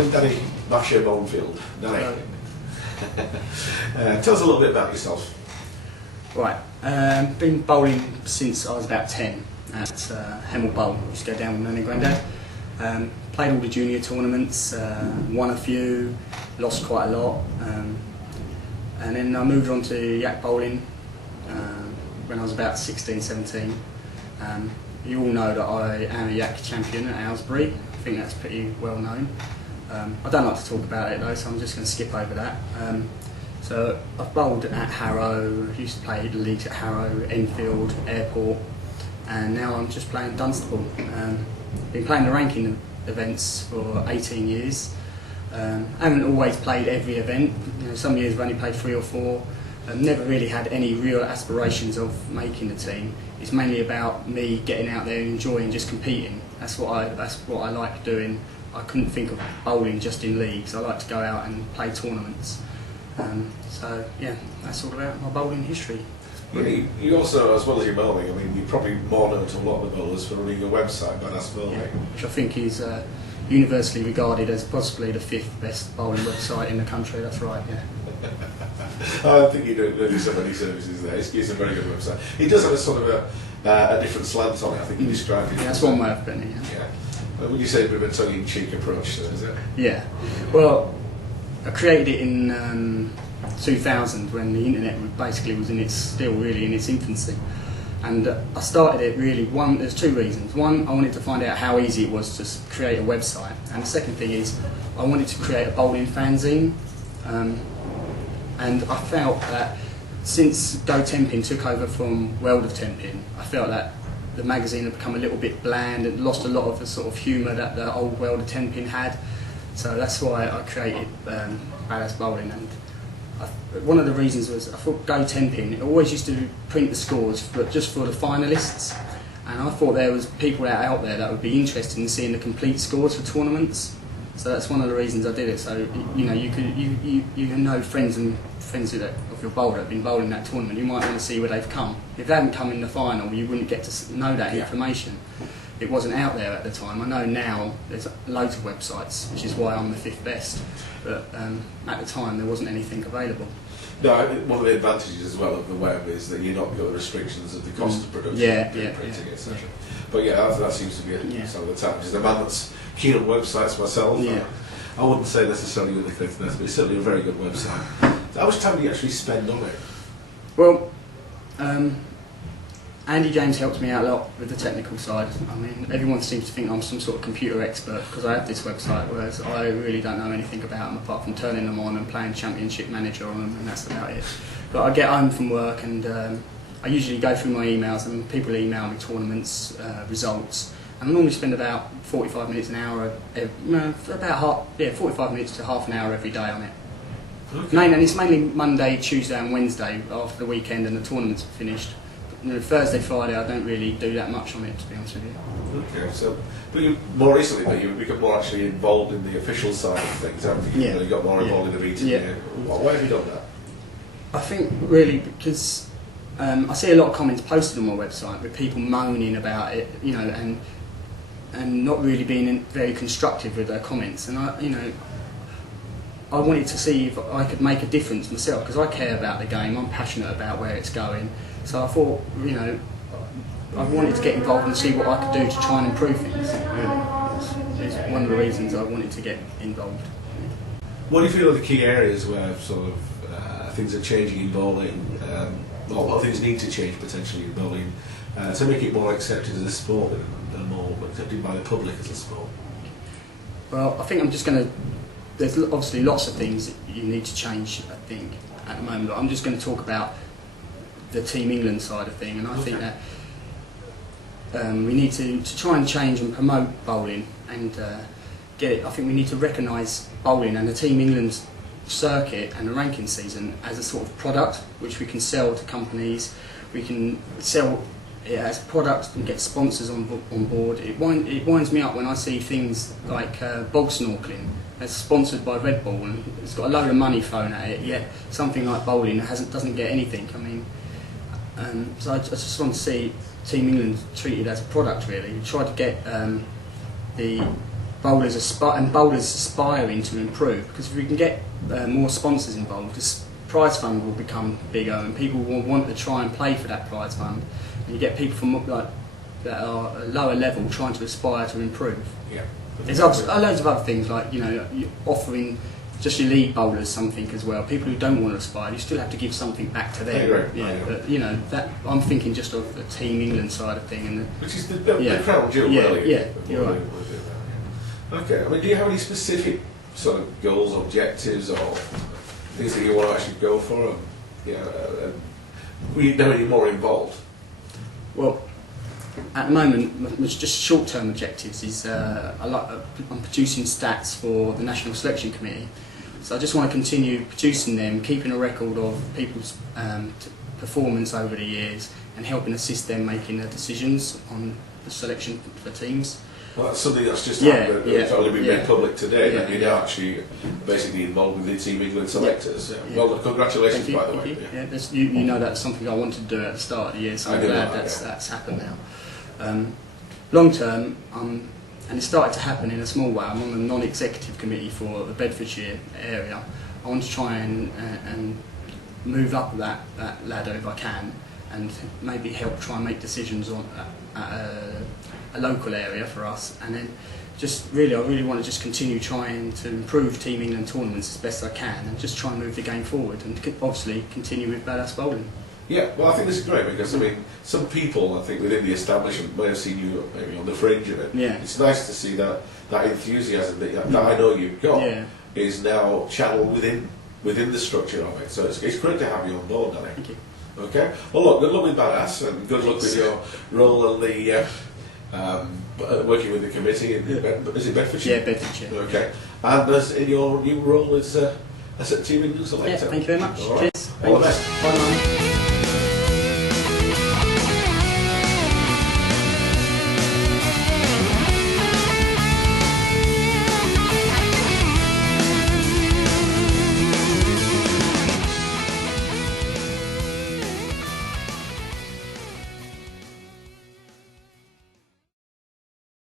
bowling Danny Basher Bonfield. Danny, tell us a little bit about yourself. Right, been bowling since I was about 10 at Hemel Bowl. Used to go down with Nan and Grandad. Played all the junior tournaments, won a few, lost quite a lot, and then I moved on to yak bowling when I was about 16, 17. You all know that I am a yak champion at Aylesbury. I think that's pretty well known. I don't like to talk about it though, so I'm just going to skip over that. So I've bowled at Harrow, used to play the leagues at Harrow, Enfield, Airport, and now I'm just playing Dunstable. Been playing the ranking events for 18 years. I haven't always played every event. You know, some years I've only played 3 or 4. I've never really had any real aspirations of making the team. It's mainly about me getting out there and enjoying just competing. That's what I like doing. I couldn't think of bowling just in leagues. I like to go out and play tournaments. So yeah, that's all about my bowling history. You also, as well as your bowling, I mean, you're probably more known to a lot of the bowlers for running a website, but that's bowling. Yeah, which I think is universally regarded as possibly the 5th best bowling website in the country. That's right, yeah. I think you don't do so many services there. It's a very good website. It does have a sort of a different slant on it. I think you described it. Yeah, that's one way of putting it. Yeah. Well, would you say a bit of a tongue-in-cheek approach, though, is it? Yeah. Well, I created it in 2000 when the internet basically was still really in its infancy, and I started it really. There's 2 reasons. One, I wanted to find out how easy it was to create a website, and the second thing is I wanted to create a bowling fanzine. And I felt that since Go Tenpin took over from World of Tenpin, I felt that the magazine had become a little bit bland and lost a lot of the sort of humour that the old World of Tenpin had. So that's why I created Badass Bowling. And one of the reasons was I thought Go Tenpin, it always used to print the scores but just for the finalists, and I thought there was people out there that would be interested in seeing the complete scores for tournaments. So that's one of the reasons I did it. So you know, you know friends of your bowler that have been bowling that tournament. You might want to see where they've come. If they hadn't come in the final, you wouldn't get to know that information. It wasn't out there at the time. I know now there's loads of websites, which is why I'm the 5th best. But at the time there wasn't anything available. No, one of the advantages as well of the web is that you're not got the restrictions of the cost of production, printing, etc. But yeah, that seems to be some of the challenges. The man that's keen on websites myself, I wouldn't say necessarily with the cliff nest, but it's certainly a very good website. So how much time do you actually spend on it? Well, Andy James helps me out a lot with the technical side. I mean, everyone seems to think I'm some sort of computer expert because I have this website, whereas I really don't know anything about them apart from turning them on and playing Championship Manager on them, and that's about it. But I get home from work and I usually go through my emails, and people email me tournaments, results, and I normally spend about 45 minutes, an hour, 45 minutes to half an hour every day on it. Okay. And it's mainly Monday, Tuesday and Wednesday after the weekend and the tournament's finished. You know, Thursday, Friday, I don't really do that much on it, to be honest with you. Okay, so, but more recently, you've become more actually involved in the official side of things, haven't you? You got more involved in the meeting. Why have you done that? I think really because I see a lot of comments posted on my website with people moaning about it, you know, and not really being very constructive with their comments. And I wanted to see if I could make a difference myself because I care about the game. I'm passionate about where it's going. So I thought, you know, I wanted to get involved and see what I could do to try and improve things. Really, it's one of the reasons I wanted to get involved. What do you feel are the key areas where sort of things are changing in bowling? Or what things need to change potentially in bowling to make it more accepted as a sport and more accepted by the public as a sport? Well, I think I'm just going to. There's obviously lots of things that you need to change. I think at the moment, I'm just going to talk about the Team England side of thing, and I think that we need to try and change and promote bowling and get it. I think we need to recognise bowling and the Team England circuit and the ranking season as a sort of product which we can sell to companies. We can sell it as a product and get sponsors on board. It winds me up when I see things like bog snorkeling. It's sponsored by Red Bull and it's got a load of money thrown at it, yet something like bowling doesn't get anything. I mean, so I just want to see Team England treated as a product really. We tried to get the bowlers aspiring to improve, because if we can get more sponsors involved, this prize fund will become bigger and people will want to try and play for that prize fund, and you get people from that are a lower level trying to aspire to improve. Yeah. There's loads of other things, like offering just your lead bowlers something as well. People who don't want to aspire, you still have to give something back to them. But that I'm thinking just of the Team England side of thing, and which is the crown jewel, really. Yeah, you're right. Okay. I mean, do you have any specific sort of goals, objectives, or things that you want to actually go for? We know any more involved? Well, at the moment, just short-term objectives is I'm producing stats for the National Selection Committee. So I just want to continue producing them, keeping a record of people's performance over the years, and helping assist them making their decisions on the selection for teams. Well, that's something that's just happened. It's only been made public today. That you're now actually basically involved with the Team England selectors. Well, congratulations, by the way. You know that's something I wanted to do at the start of the year, so I'm glad that's happened now. Long term, and it started to happen in a small way. I'm on the non-executive committee for the Bedfordshire area. I want to try and move up that ladder if I can, and maybe help try and make decisions on a local area for us, and then I really want to just continue trying to improve Team England tournaments as best I can, and just try and move the game forward, and obviously continue with badass bowling. Yeah, well, I think this is great because, I mean, some people, I think, within the establishment may have seen you maybe on the fringe of it. Yeah. It's nice to see that enthusiasm that I know you've got is now channeled within the structure of it. So it's great to have you on board, Danny. Thank you. Okay. Well, look, good luck with Badass, and good luck with your role in the working with the committee. Is it Bedfordshire? Yeah, Bedfordshire. Okay. And as in your new role as a Team England selector. Yeah, thank you very much. All right. Cheers. All the best. Bye,